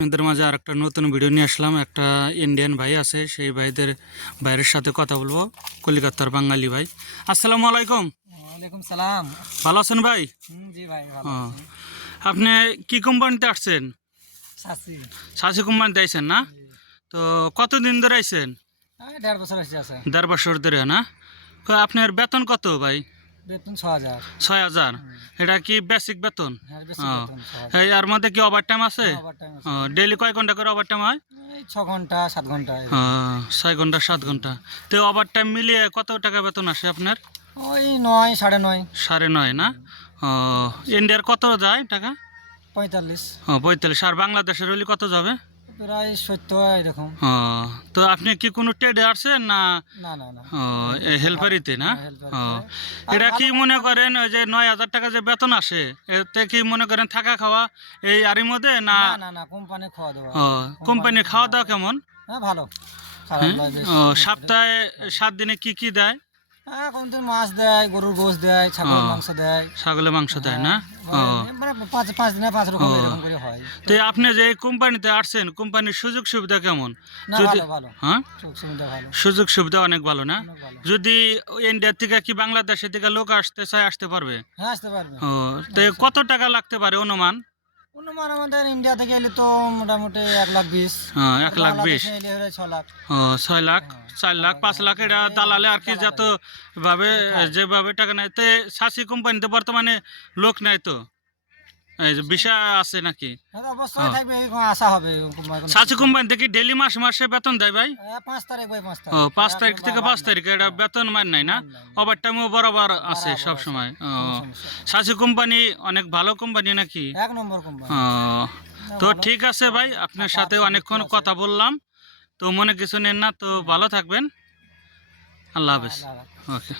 আপনাদের মাঝে আর একটা নতুন ভিডিও নিয়ে আসলাম। একটা ইন্ডিয়ান ভাই আছে সেই ভাইদের ভাইয়ের সাথে কথা বলব। কলিকাতার বাঙালি ভাই। আসসালামু আলাইকুম। ওয়ালাইকুম সালাম। ভালো আছেন ভাই? জি ভাই আপনি কি কোম্পানিতে আসছেন? সাসি। কোম্পানিতে আইছেন না? তো কতদিন ধরে আইছেন? দেড় বছর দেড় বছর ধরে না? আপনার বেতন কত ভাই? বেতন ছ হাজার। ছয় হাজার? এটা কি বেসিক বেতন? হ্যাঁ এই আর মধ্যে কি ওভার টাইম আছে। ডেলি কয় ঘণ্টা করে ওভার টাইম হয় ছ ঘণ্টা সাত ঘণ্টা ছয় ঘণ্টা সাত ঘণ্টা। তো ওভার টাইম মিলিয়ে কত টাকা বেতন আসে আপনার? ওই নয় সাড়ে নয়। সাড়ে নয় না? ইন্ডিয়ার কত যায় টাকা? পঁয়তাল্লিশ। ও পঁয়তাল্লিশ। আর বাংলাদেশের হলে কত যাবে? প্রায় সত্তর এরকম। তো আপনি কি কোনো ট্রেডে আসছেন না? না না না। এই হেল্পারিতে না? হ্যাঁ, এটা কি মনে করেন ওই যে নয় হাজার টাকা যে বেতন আসে এতে কি মনে করেন থাকা খাওয়া এই আরই মধ্যে না না না কোম্পানি খাওয়া দাওয়া। ও কোম্পানির খাওয়া দাওয়া কেমন? হ্যাঁ ভালো। ও সপ্তাহে সাত দিনে কি কি দেয়? হ্যাঁ কোনদিন মাছ দেয় গরুর গোশ দেয় ছাগলের মাংস দেয়। ছাগলের মাংস দেয় না? ও। মানে পাঁচ পাঁচ দিনে পাঁচ রকম। এরকম করে হয় তো আপনি যে এই কোম্পানিতে আসছেন কোম্পানির সুযোগ সুবিধা কেমন যদি হ্যাঁ? সুযোগ সুবিধা অনেক ভালো না? যদি ইন্ডিয়া থেকে কি বাংলাদেশের থেকে লোক আসতে চায় আসতে পারবে? হ্যাঁ আসতে পারবে। ও তো কত টাকা লাগতে পারে অনুমান? অনুমান আমাদের ইন্ডিয়া থেকে এলে তো মোটামুটি এক লাখ বিশ। এক লাখ বিশ। ছয় লাখ চার লাখ পাঁচ লাখ। এটা দালালে আর কি যত ভাবে যেভাবে টাকা নেয়। তো সাসি কোম্পানিতে বর্তমানে লোক নাই তো? এই যে বিষয় আছে নাকি? হ্যাঁ, তো অবশ্যই থাকবে আশা হবে কোনো- সাসি কোম্পানিতে ডেলি মাস মাসে বেতন দেয় ভাই? হ্যাঁ, পাঁচ তারিখ ভাই পাঁচ ও পাঁচ তারিখ থেকে পাঁচ তারিখ এটা বেতন মান নাই না। ওভার টাইমও বরাবর আছে সব সময়। ও কোম্পানি অনেক ভালো কোম্পানি নাকি? এক নম্বর কোম্পানি। ও তো ঠিক আছে ভাই আপনার সাথে অনেকক্ষণ কথা বললাম। তো মনে কিছু নেন না তো ভালো থাকবেন। আল্লাহ হাফেজ। ওকে।